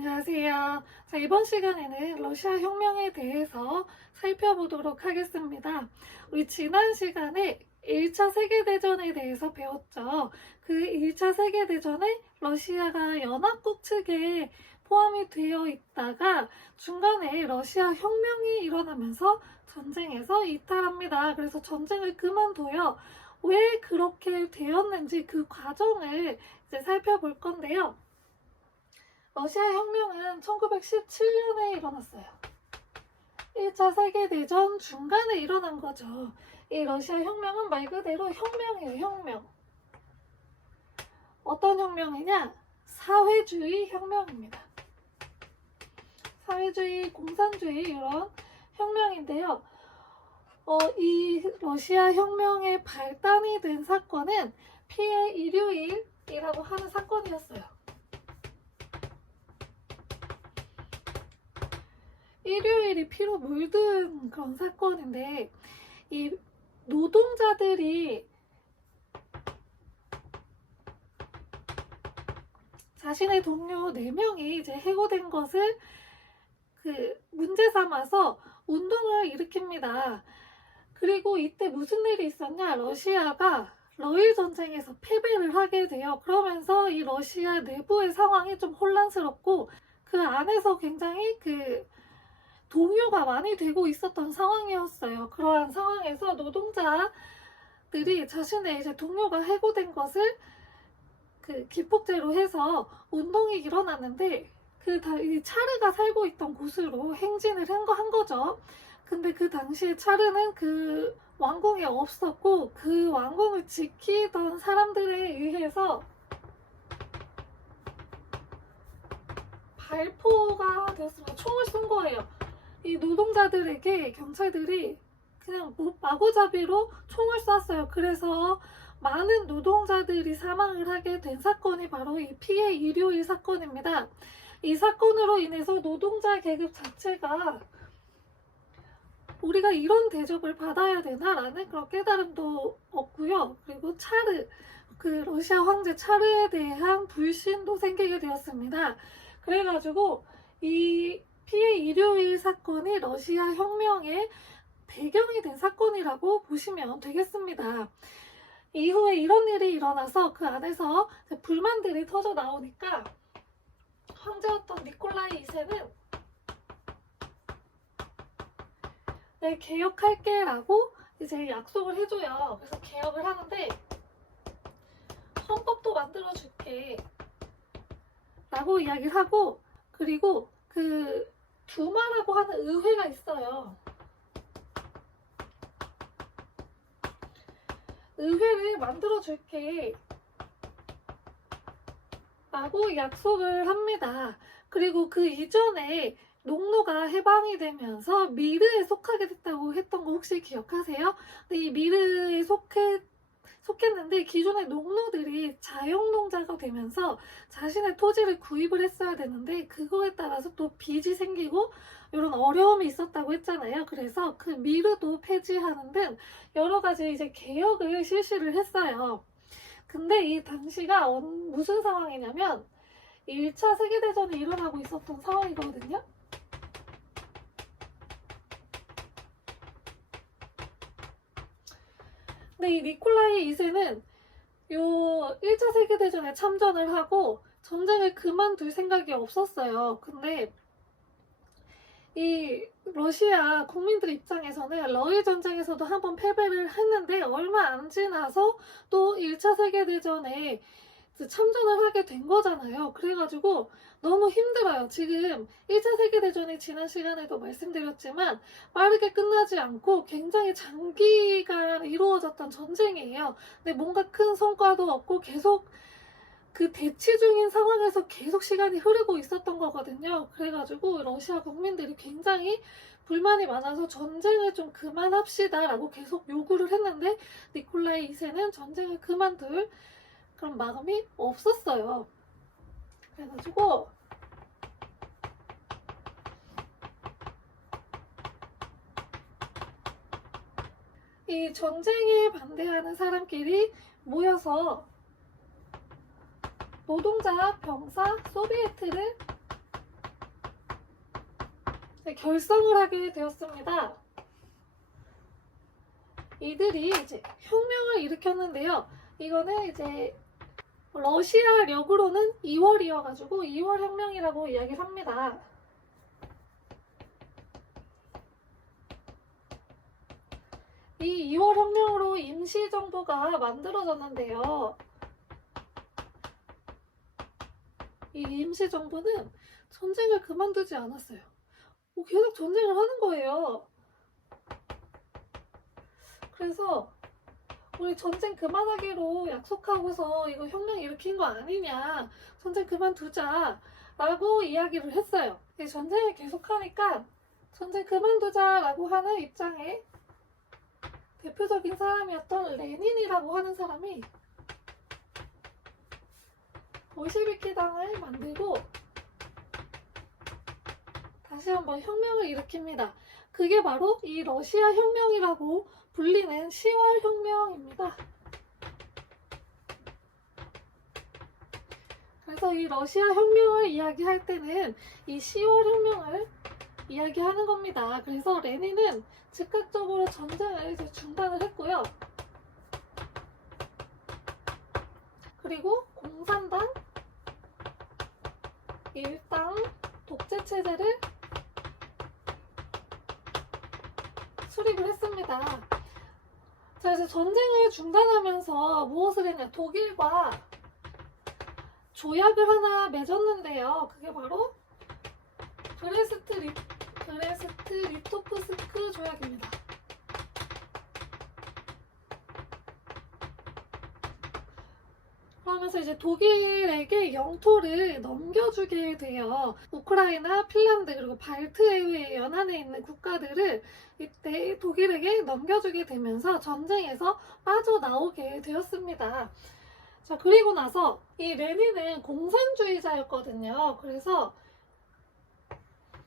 안녕하세요. 자, 이번 시간에는 러시아 혁명에 대해서 살펴보도록 하겠습니다. 우리 지난 시간에 1차 세계대전에 대해서 배웠죠. 그 1차 세계대전에 러시아가 연합국 측에 포함이 되어 있다가 중간에 러시아 혁명이 일어나면서 전쟁에서 이탈합니다. 그래서 전쟁을 그만둬요. 왜 그렇게 되었는지 그 과정을 이제 살펴볼 건데요. 러시아 혁명은 1917년에 일어났어요. 1차 세계대전 중간에 일어난 거죠. 이 러시아 혁명은 말 그대로 혁명이에요, 혁명. 어떤 혁명이냐? 사회주의 혁명입니다. 사회주의, 공산주의 이런 혁명인데요. 이 러시아 혁명의 발단이 된 사건은 피해 일요일이라고 하는 사건이었어요. 일요일이 피로 물든 그런 사건인데, 이 노동자들이 자신의 동료 4명이 이제 해고된 것을 문제 삼아서 운동을 일으킵니다. 그리고 이때 무슨 일이 있었냐? 러시아가 러일 전쟁에서 패배를 하게 돼요. 그러면서 이 러시아 내부의 상황이 좀 혼란스럽고 그 안에서 굉장히 동요가 많이 되고 있었던 상황이었어요. 그러한 상황에서 노동자들이 자신의 이제 동료가 해고된 것을 기폭제로 해서 운동이 일어났는데 이 차르가 살고 있던 곳으로 행진을 한 거죠. 근데 그 당시에 차르는 그 왕궁에 없었고 그 왕궁을 지키던 사람들에 의해서 발포가 되었습니다. 총을 쏜 거예요. 이 노동자들에게 경찰들이 그냥 마구잡이로 총을 쐈어요. 그래서 많은 노동자들이 사망을 하게 된 사건이 바로 이 피해 일요일 사건입니다. 이 사건으로 인해서 노동자 계급 자체가 우리가 이런 대접을 받아야 되나라는 그런 깨달음도 없고요. 그리고 러시아 황제 차르에 대한 불신도 생기게 되었습니다. 그래가지고 이 피해 일요일 사건이 러시아 혁명의 배경이 된 사건이라고 보시면 되겠습니다. 이후에 이런 일이 일어나서 그 안에서 불만들이 터져 나오니까 황제였던 니콜라이 2세는 네, 개혁할게 라고 이제 약속을 해줘요. 그래서 개혁을 하는데 헌법도 만들어줄게 라고 이야기를 하고, 그리고 두마라고 하는 의회가 있어요. 의회를 만들어줄게 라고 약속을 합니다. 그리고 그 이전에 농노가 해방이 되면서 미르에 속하게 됐다고 했던 거 혹시 기억하세요? 근데 이 미르에 속했는데 기존의 농노들이 자영농자가 되면서 자신의 토지를 구입을 했어야 되는데 그거에 따라서 또 빚이 생기고 이런 어려움이 있었다고 했잖아요. 그래서 그 미르도 폐지하는 등 여러 가지 이제 개혁을 실시를 했어요. 근데 이 당시가 무슨 상황이냐면 1차 세계대전이 일어나고 있었던 상황이거든요. 근데 이 니콜라이 2세는 요 1차 세계대전에 참전을 하고 전쟁을 그만둘 생각이 없었어요. 근데 이 러시아 국민들 입장에서는 러일 전쟁에서도 한번 패배를 했는데 얼마 안 지나서 또 1차 세계대전에 참전을 하게 된 거잖아요. 그래가지고 너무 힘들어요. 지금 1차 세계대전이 지난 시간에도 말씀드렸지만 빠르게 끝나지 않고 굉장히 장기간 이루어졌던 전쟁이에요. 근데 뭔가 큰 성과도 없고 계속 대치 중인 상황에서 계속 시간이 흐르고 있었던 거거든요. 그래가지고 러시아 국민들이 굉장히 불만이 많아서 전쟁을 좀 그만합시다 라고 계속 요구를 했는데 니콜라이 2세는 전쟁을 그만둘 그런 마음이 없었어요. 그래가지고 이 전쟁에 반대하는 사람끼리 모여서 노동자, 병사, 소비에트를 결성을 하게 되었습니다. 이들이 이제 혁명을 일으켰는데요. 이거는 이제 러시아력으로는 2월이어가지고 2월 혁명이라고 이야기를 합니다. 이 2월 혁명으로 임시정부가 만들어졌는데요. 이 임시정부는 전쟁을 그만두지 않았어요. 계속 전쟁을 하는 거예요. 그래서 우리 전쟁 그만하기로 약속하고서 이거 혁명 일으킨 거 아니냐, 전쟁 그만두자 라고 이야기를 했어요. 전쟁을 계속하니까 전쟁 그만두자 라고 하는 입장에 대표적인 사람이었던 레닌이라고 하는 사람이 볼셰비키당을 만들고 다시 한번 혁명을 일으킵니다. 그게 바로 이 러시아 혁명이라고 불리는 10월 혁명입니다. 그래서 이 러시아 혁명을 이야기할 때는 이 10월 혁명을 이야기하는 겁니다. 그래서 레닌은 즉각적으로 전쟁을 이제 중단을 했고요. 그리고 공산당, 일당, 독재 체제를 수립을 했습니다. 자, 이제 전쟁을 중단하면서 무엇을 했냐? 독일과 조약을 하나 맺었는데요. 그게 바로 브레스트-리토프스크 조약입니다. 그러면서 이제 독일에게 영토를 넘겨주게 돼요. 우크라이나, 핀란드, 그리고 발트해의 연안에 있는 국가들을 이때 독일에게 넘겨주게 되면서 전쟁에서 빠져나오게 되었습니다. 자, 그리고 나서 이 레닌은 공산주의자였거든요. 그래서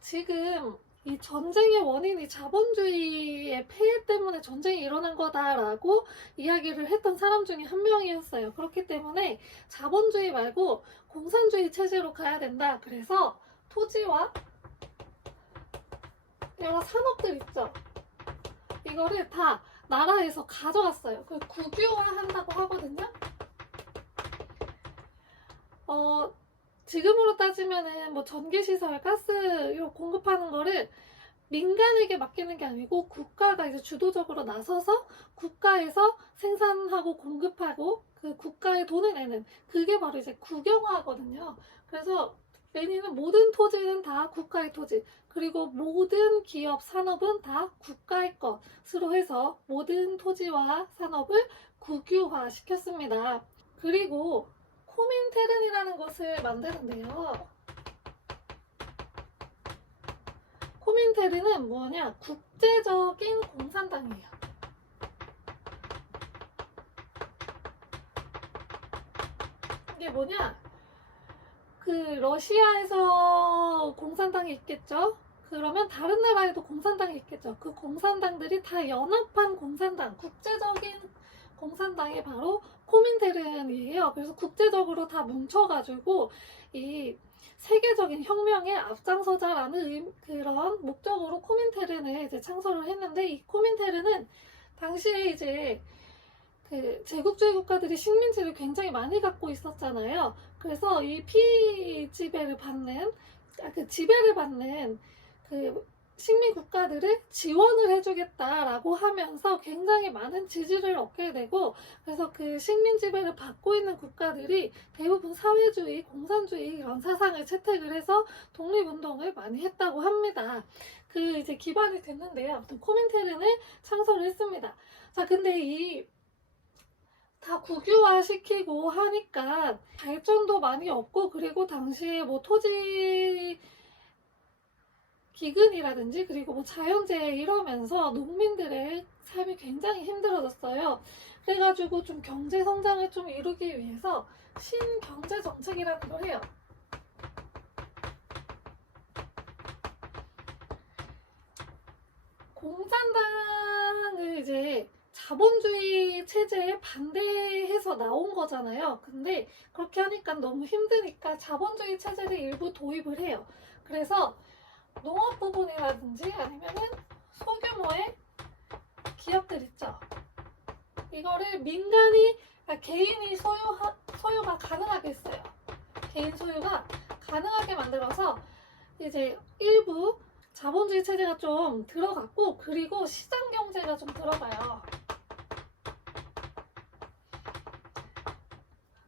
지금 이 전쟁의 원인이 자본주의의 폐해 때문에 전쟁이 일어난 거다라고 이야기를 했던 사람 중에 한 명이었어요. 그렇기 때문에 자본주의 말고 공산주의 체제로 가야 된다. 그래서 토지와 여러 산업들 있죠. 이거를 다 나라에서 가져갔어요. 그 국유화한다고 하거든요. 지금으로 따지면은 뭐 전기시설, 가스 이런 공급하는 거를 민간에게 맡기는 게 아니고 국가가 이제 주도적으로 나서서 국가에서 생산하고 공급하고 그 국가에 돈을 내는, 그게 바로 이제 국영화거든요. 그래서 레닌은 모든 토지는 다 국가의 토지, 그리고 모든 기업, 산업은 다 국가의 것으로 해서 모든 토지와 산업을 국유화 시켰습니다. 그리고 코민테른이라는 것을 만드는데요. 코민테른은 뭐냐? 국제적인 공산당이에요. 이게 뭐냐? 그 러시아에서 공산당이 있겠죠? 그러면 다른 나라에도 공산당이 있겠죠? 그 공산당들이 다 연합한 공산당, 국제적인 공산당이 바로 코민테른이에요. 그래서 국제적으로 다 뭉쳐가지고 이 세계적인 혁명에 앞장서자라는 그런 목적으로 코민테른을 이제 창설을 했는데, 이 코민테른은 당시에 이제 그 제국주의 국가들이 식민지를 굉장히 많이 갖고 있었잖아요. 그래서 이 지배를 받는 그 식민 국가들을 지원을 해주겠다라고 하면서 굉장히 많은 지지를 얻게 되고, 그래서 그 식민 지배를 받고 있는 국가들이 대부분 사회주의, 공산주의 이런 사상을 채택을 해서 독립운동을 많이 했다고 합니다. 그 이제 기반이 됐는데요. 아무튼 코민테른을 창설을 했습니다. 자, 근데 이 다 국유화 시키고 하니까 발전도 많이 없고, 그리고 당시에 뭐 토지 기근이라든지 그리고 뭐 자연재해 이러면서 농민들의 삶이 굉장히 힘들어졌어요. 그래가지고 좀 경제 성장을 좀 이루기 위해서 신경제정책이라는 걸 해요. 공산당을 이제 자본주의 체제에 반대해서 나온 거잖아요. 근데 그렇게 하니까 너무 힘드니까 자본주의 체제를 일부 도입을 해요. 그래서 농업 부분이라든지 아니면은 소규모의 기업들 있죠. 이거를 민간이, 그러니까 개인이 소유가 가능하게 했어요. 개인 소유가 가능하게 만들어서 이제 일부 자본주의 체제가 좀 들어갔고, 그리고 시장 경제가 좀 들어가요.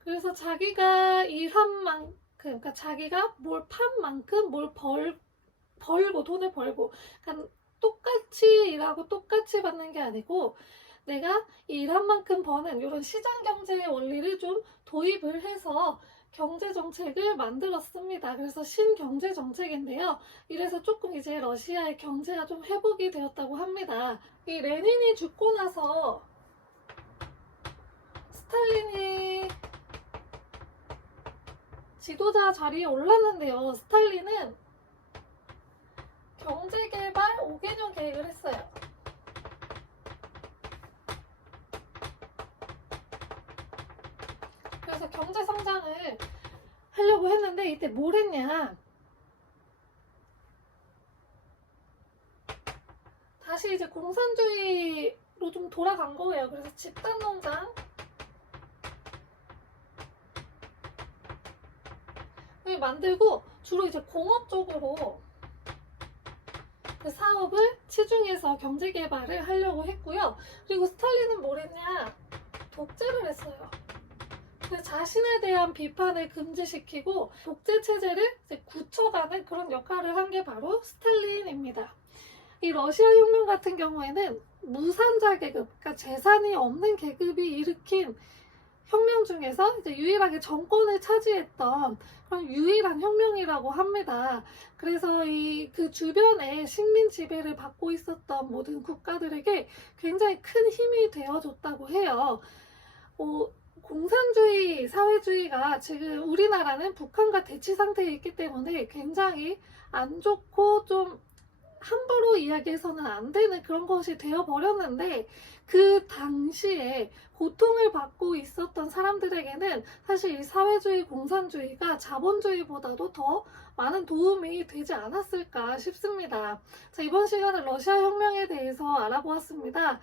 그래서 자기가 일한 만큼, 그러니까 자기가 뭘 판 만큼 뭘 벌고, 돈을 벌고, 그러니까 똑같이 일하고 똑같이 받는 게 아니고, 내가 일한 만큼 버는 이런 시장 경제의 원리를 좀 도입을 해서 경제 정책을 만들었습니다. 그래서 신경제 정책인데요. 이래서 조금 이제 러시아의 경제가 좀 회복이 되었다고 합니다. 이 레닌이 죽고 나서 스탈린이 지도자 자리에 올랐는데요. 스탈린은 경제개발 5개년 계획을 했어요. 그래서 경제 성장을 하려고 했는데 이때 뭘 했냐? 다시 이제 공산주의로 좀 돌아간 거예요. 그래서 집단 농장을 만들고 주로 이제 공업 쪽으로 그 사업을 치중해서 경제 개발을 하려고 했고요. 그리고 스탈린은 뭘 했냐? 독재를 했어요. 자신에 대한 비판을 금지시키고 독재 체제를 이제 굳혀가는 그런 역할을 한 게 바로 스탈린입니다. 이 러시아 혁명 같은 경우에는 무산자 계급, 그러니까 재산이 없는 계급이 일으킨 혁명 중에서 이제 유일하게 정권을 차지했던 그런 유일한 혁명이라고 합니다. 그래서 그 주변에 식민 지배를 받고 있었던 모든 국가들에게 굉장히 큰 힘이 되어줬다고 해요. 공산주의 사회주의가 지금 우리나라는 북한과 대치 상태에 있기 때문에 굉장히 안 좋고 좀 함부로 이야기해서는 안 되는 그런 것이 되어버렸는데, 그 당시에 고통을 받고 있었던 사람들에게는 사실 이 사회주의 공산주의가 자본주의보다도 더 많은 도움이 되지 않았을까 싶습니다. 자, 이번 시간은 러시아 혁명에 대해서 알아보았습니다.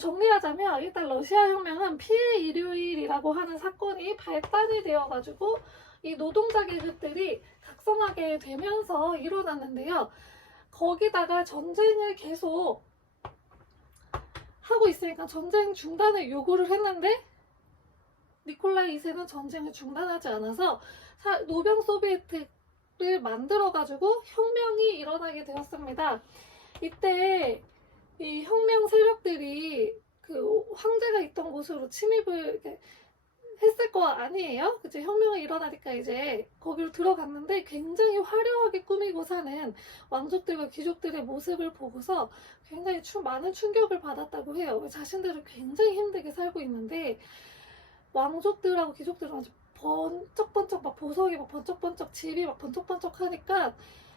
정리하자면 일단 러시아 혁명은 피해 일요일이라고 하는 사건이 발단이 되어가지고 이 노동자 계급들이 각성하게 되면서 일어났는데요. 거기다가 전쟁을 계속 하고 있으니까 전쟁 중단을 요구를 했는데 니콜라이 2세는 전쟁을 중단하지 않아서 노병 소비에트를 만들어가지고 혁명이 일어나게 되었습니다. 이때 이 혁명 세력들이 그 황제가 있던 곳으로 침입을 했을 거 아니에요? 그치? 혁명이 일어나니까 이제 거기로 들어갔는데 굉장히 화려하게 꾸미고 사는 왕족들과 귀족들의 모습을 보고서 굉장히 많은 충격을 받았다고 해요. 자신들은 굉장히 힘들게 살고 있는데 왕족들하고 귀족들은 아주 번쩍번쩍 막 보석이 막 번쩍번쩍 집이 막 번쩍번쩍 하니까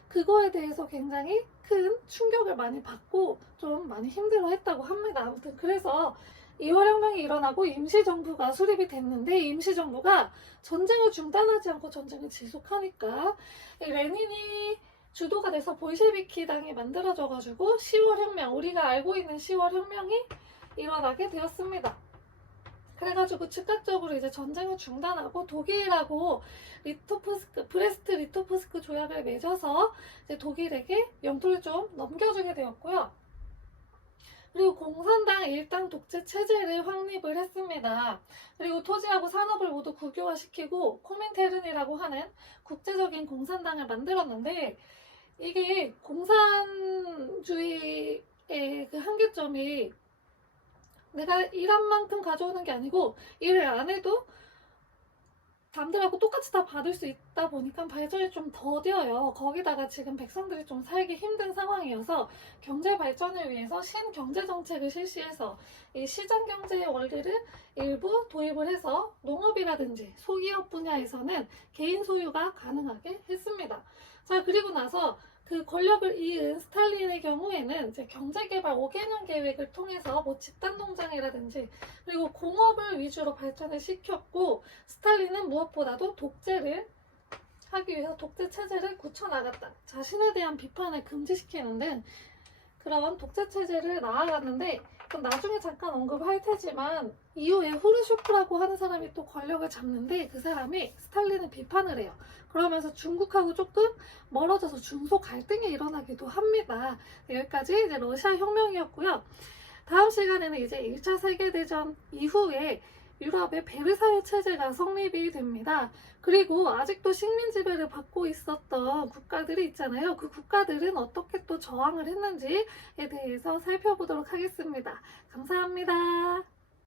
그거에 대해서 굉장히 큰 충격을 많이 받고 좀 많이 힘들어 했다고 합니다. 아무튼 그래서 2월 혁명이 일어나고 임시정부가 수립이 됐는데 임시정부가 전쟁을 중단하지 않고 전쟁을 지속하니까 레닌이 주도가 돼서 볼셰비키 당이 만들어져가지고 10월 혁명, 우리가 알고 있는 10월 혁명이 일어나게 되었습니다. 그래가지고 즉각적으로 이제 전쟁을 중단하고 독일하고 브레스트 리토프스크 조약을 맺어서 이제 독일에게 영토를 좀 넘겨주게 되었고요. 그리고 공산당 일당 독재 체제를 확립을 했습니다. 그리고 토지하고 산업을 모두 국유화시키고 코민테른이라고 하는 국제적인 공산당을 만들었는데, 이게 공산주의의 그 한계점이 내가 일한 만큼 가져오는 게 아니고 일을 안 해도 남들하고 똑같이 다 받을 수 있다 보니까 발전이 좀 더뎌요. 거기다가 지금 백성들이 좀 살기 힘든 상황이어서 경제 발전을 위해서 신경제정책을 실시해서 이 시장경제의 원리를 일부 도입을 해서 농업이라든지 소기업 분야에서는 개인 소유가 가능하게 했습니다. 자, 그리고 나서 그 권력을 이은 스탈린의 경우에는 이제 경제개발 5개년 계획을 통해서 뭐 집단농장이라든지 그리고 공업을 위주로 발전을 시켰고, 스탈린은 무엇보다도 독재를 하기 위해서 독재 체제를 굳혀나갔다. 자신에 대한 비판을 금지시키는 등 그런 독재 체제를 나아갔는데, 그럼 나중에 잠깐 언급할 테지만 이후에 후르쇼프라고 하는 사람이 또 권력을 잡는데, 그 사람이 스탈린을 비판을 해요. 그러면서 중국하고 조금 멀어져서 중소 갈등이 일어나기도 합니다. 여기까지 이제 러시아 혁명이었고요. 다음 시간에는 이제 1차 세계대전 이후에 유럽의 베르사유 체제가 성립이 됩니다. 그리고 아직도 식민 지배를 받고 있었던 국가들이 있잖아요. 그 국가들은 어떻게 또 저항을 했는지에 대해서 살펴보도록 하겠습니다. 감사합니다.